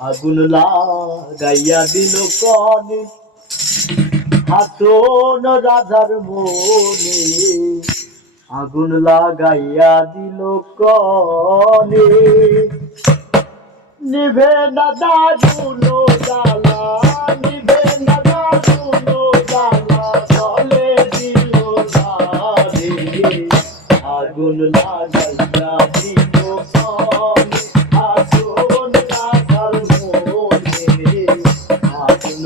আগুন লাগাইয়া দিল কনে। হাতন রাধার মনে। আগুন লাগাইয়া দিল কনে। নিভে না দাদুলো নিভে না দাদু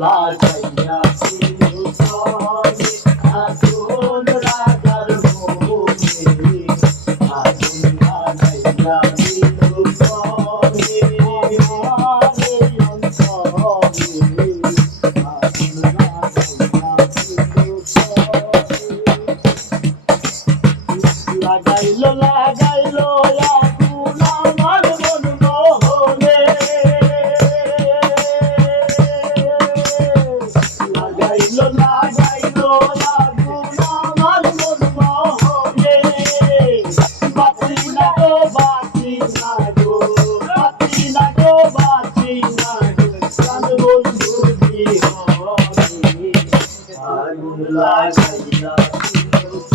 লাগাইয়া